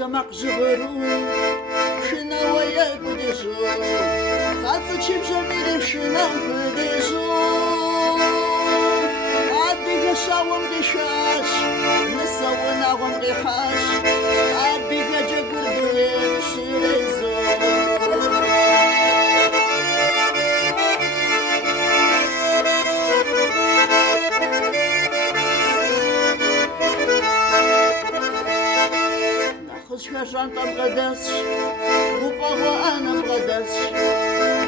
Замок живору, шина вая кудежу, хатса чипжа мире шина кудежу. Адига шавам дешаш, несава навам дехаш, адига жагурдуе ширезу. خشان تبغدش وبابا أنا بغدش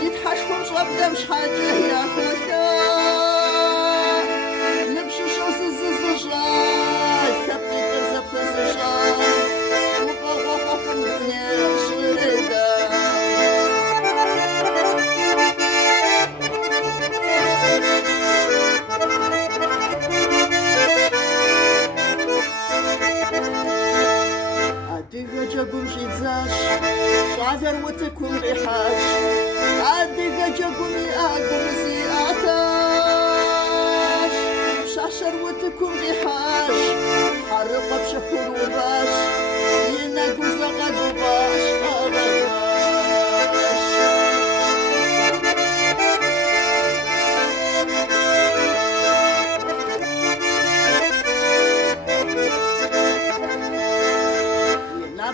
يتحشكم شغب مش حاجة يا خشا نمشي شو سزجاج ثبت زجاج وبابا خفم الدنيا شريدة جاكم شيزاش شعذر وتكون ريحاش عاديك جاكم يأكم سيئاتاش شاشر وتكون ريحاش حرقة بشفر وباش يناكم زغد وباش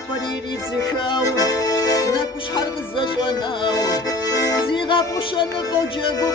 فريري زخاو ناكوش حرق الزجواناو زيغا بوشان بوجاكو